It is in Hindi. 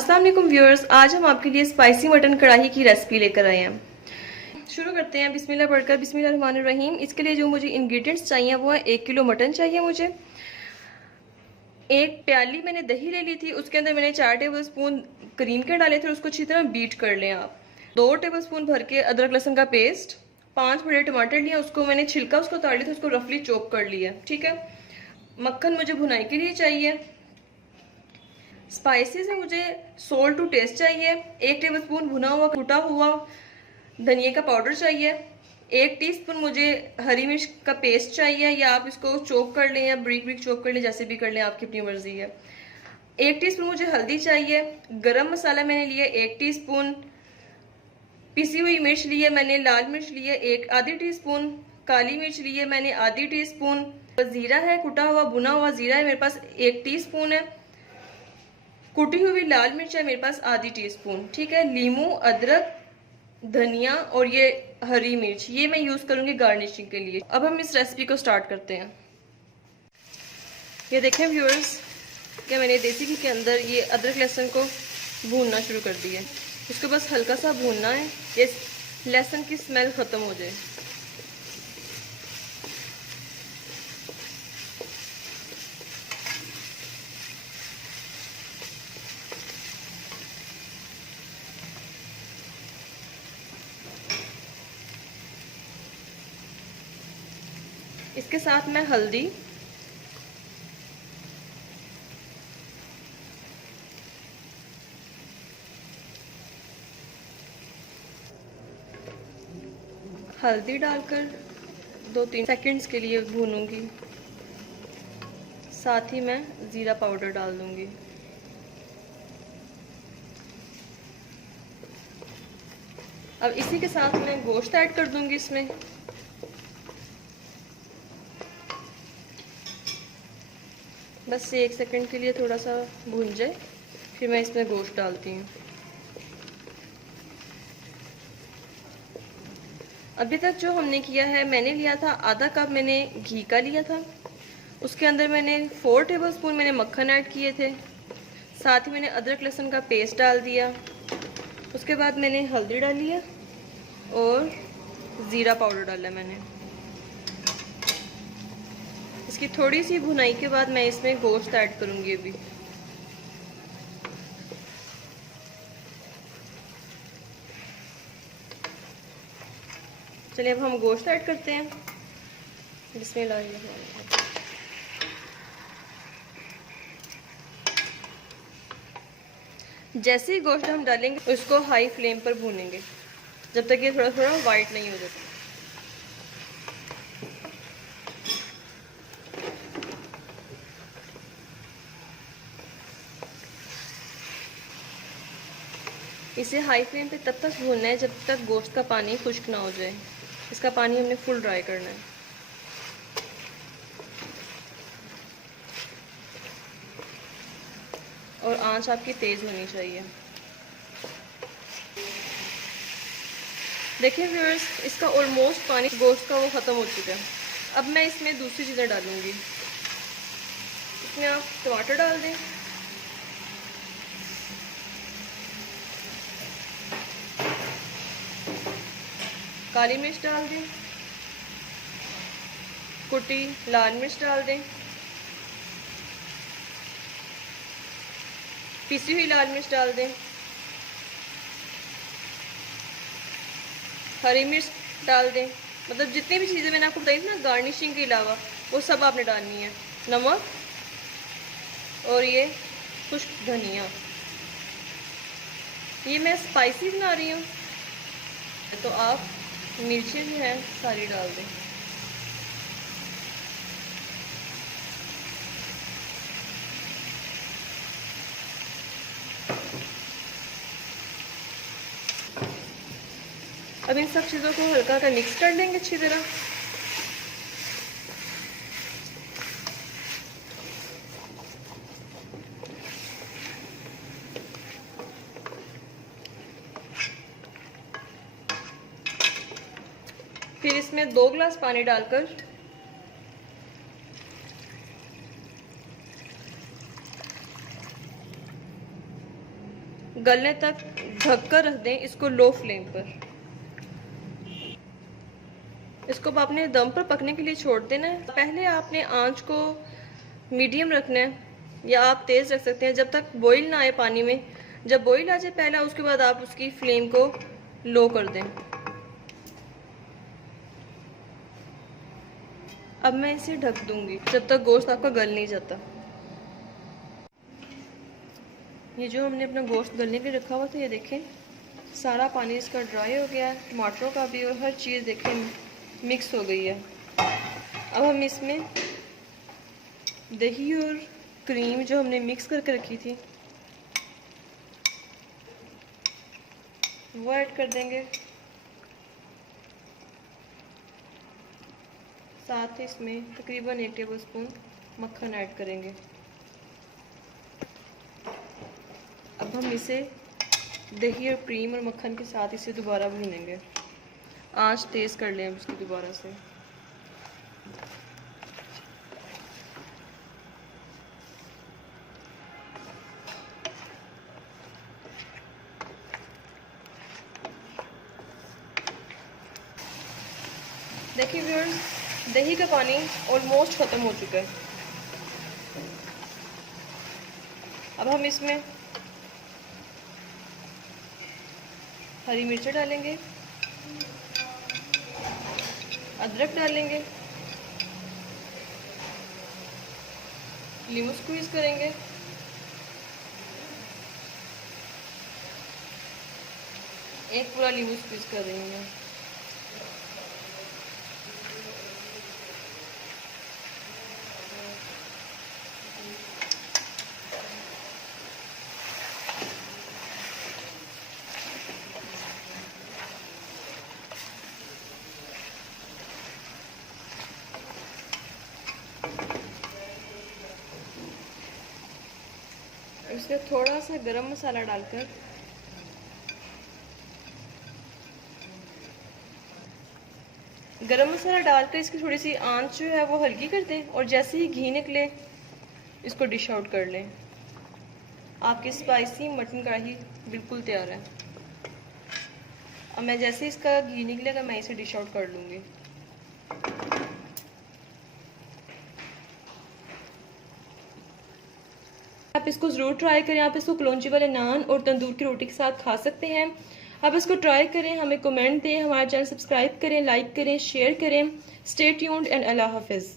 अस्सलाम वालेकुम व्यूअर्स, आज हम आपके लिए स्पाइसी मटन कढ़ाई की रेसिपी लेकर आए हैं। शुरू करते हैं बिस्मिल्लाह पढ़कर। बिस्मिल्लाहिर्रहमानिर्रहीम। इसके लिए जो मुझे इंग्रेडिएंट्स चाहिए वो है 1 किलो मटन चाहिए मुझे। एक प्याली मैंने दही ले ली थी, उसके अंदर मैंने 4 टेबल स्पून क्रीम के डाले थे, उसको अच्छी तरह बीट कर लें आप। 2 टेबल स्पून भर के अदरक लहसुन का पेस्ट, 5 बड़े टमाटर लिए, उसको मैंने छिलका उसको उतार लिया था, उसको रफली चॉप कर लिया। ठीक है। मक्खन मुझे भुनाई के लिए चाहिए। स्पाइसेस है मुझे सोल्ट टू टेस्ट चाहिए। 1 टेबलस्पून भुना हुआ कूटा हुआ धनिया का पाउडर चाहिए। 1 टीस्पून मुझे हरी मिर्च का पेस्ट चाहिए, या आप इसको चॉप कर लें या ब्रिक ब्रिक चॉप कर लें, जैसे भी कर लें, आपकी अपनी मर्जी है। 1 टीस्पून मुझे हल्दी चाहिए। गरम मसाला मैंने लिया 1 टीस्पून। पिसी हुई मिर्च लिए मैंने, लाल मिर्च लिए 1 आधी टीस्पून। काली मिर्च लिए मैंने आधी टीस्पून। जीरा है, कुटा हुआ भुना हुआ जीरा है मेरे पास 1 टीस्पून है। कुटी हुई लाल मिर्च है मेरे पास आधी टीस्पून। ठीक है। लीमू, अदरक, धनिया और ये हरी मिर्च, ये मैं यूज करूंगी गार्निशिंग के लिए। अब हम इस रेसिपी को स्टार्ट करते हैं। ये देखें व्यूअर्स, क्या मैंने देसी घी के अंदर ये अदरक लहसुन को भूनना शुरू कर दिया। इसको बस हल्का सा भूनना है, ये लहसुन की स्मेल खत्म हो जाए। इसके साथ मैं हल्दी, डालकर 2-3 सेकंड्स के लिए भूनूंगी। साथ ही मैं जीरा पाउडर डाल दूंगी। अब इसी के साथ मैं गोश्त ऐड कर दूंगी इसमें। बस 1 सेकंड के लिए थोड़ा सा भून जाए, फिर मैं इसमें गोश्त डालती हूँ। अभी तक जो हमने किया है, मैंने लिया था आधा कप मैंने घी का लिया था, उसके अंदर मैंने 4 टेबलस्पून मैंने मक्खन ऐड किए थे। साथ ही मैंने अदरक लहसुन का पेस्ट डाल दिया। उसके बाद मैंने हल्दी डाली है और ज़ीरा पाउडर डाला मैंने। इसकी थोड़ी सी भुनाई के बाद मैं इसमें गोश्त ऐड करूंगी अभी। चलिए अब हम गोश्त ऐड करते हैं। बिस्मिल्लाह। जैसे ही गोश्त हम डालेंगे उसको हाई फ्लेम पर भूनेंगे जब तक ये थोड़ा थोड़ा वाइट नहीं हो जाता। इसे हाई फ्लेम पे तब तक भूनना है जब तक गोश्त का पानी खुश्क ना हो जाए। इसका पानी हमने फुल ड्राई करना है। और आंच आपकी तेज़ होनी चाहिए। देखिए व्यूअर्स, इसका ऑलमोस्ट पानी गोश्त का वो ख़त्म हो चुका है। अब मैं इसमें दूसरी चीज़ें डालूंगी। इसमें आप टमाटर डाल दें, काली मिर्च डाल दें, कुटी लाल मिर्च डाल दें, पिसी हुई लाल मिर्च डाल दें, हरी मिर्च डाल दें। मतलब जितनी भी चीज़ें मैंने आपको बताई थी ना गार्निशिंग के अलावा, वो सब आपने डालनी है। नमक और ये खुश्क धनिया। ये मैं स्पाइसी बना रही हूँ, तो आप मिर्चें जो हैं सारी डाल दें। अब इन सब चीज़ों को हल्का सा मिक्स कर लेंगे अच्छी तरह। फिर इसमें 2 गिलास पानी डालकर गलने तक ढक कर रख दें इसको लो फ्लेम पर। इसको आपने दम पर पकने के लिए छोड़ देना है। पहले आपने आंच को मीडियम रखना है या आप तेज़ रख सकते हैं जब तक बॉईल ना आए पानी में। जब बॉईल आ जाए पहला, उसके बाद आप उसकी फ्लेम को लो कर दें। अब मैं इसे ढक दूंगी जब तक गोश्त आपका गल नहीं जाता। ये जो हमने अपना गोश्त गलने के लिए रखा हुआ था, ये देखें सारा पानी इसका ड्राई हो गया है, टमाटरों का भी, और हर चीज़ देखें मिक्स हो गई है। अब हम इसमें दही और क्रीम जो हमने मिक्स करके रखी थी वो ऐड कर देंगे। साथ ही इसमें तकरीबन 1 टेबलस्पून मक्खन ऐड करेंगे। अब हम इसे दही और क्रीम और मक्खन के साथ इसे दोबारा भूनेंगे। आंच तेज़ कर लें अब इसकी दोबारा से। देखिए व्यूअर्स, दही का पानी ऑलमोस्ट ख़त्म हो चुका है। अब हम इसमें हरी मिर्च डालेंगे, अदरक डालेंगे, नींबू स्क्वीज करेंगे, एक पूरा नींबू स्क्वीज कर रही हूँ। इसमें थोड़ा सा गरम मसाला डालकर इसकी थोड़ी सी आंच जो है वो हल्की कर दें, और जैसे ही घी निकले इसको डिश आउट कर लें। आपकी स्पाइसी मटन कढ़ाई बिल्कुल तैयार है। अब मैं जैसे इसका घी निकलेगा मैं इसे डिश आउट कर लूँगी। आप इसको ज़रूर ट्राई करें। आप इसको कलौंजी वाले नान और तंदूर की रोटी के साथ खा सकते हैं। आप इसको ट्राई करें, हमें कमेंट दें, हमारा चैनल सब्सक्राइब करें, लाइक करें, शेयर करें। स्टे ट्यून्ड एंड अल्लाह हाफिज़।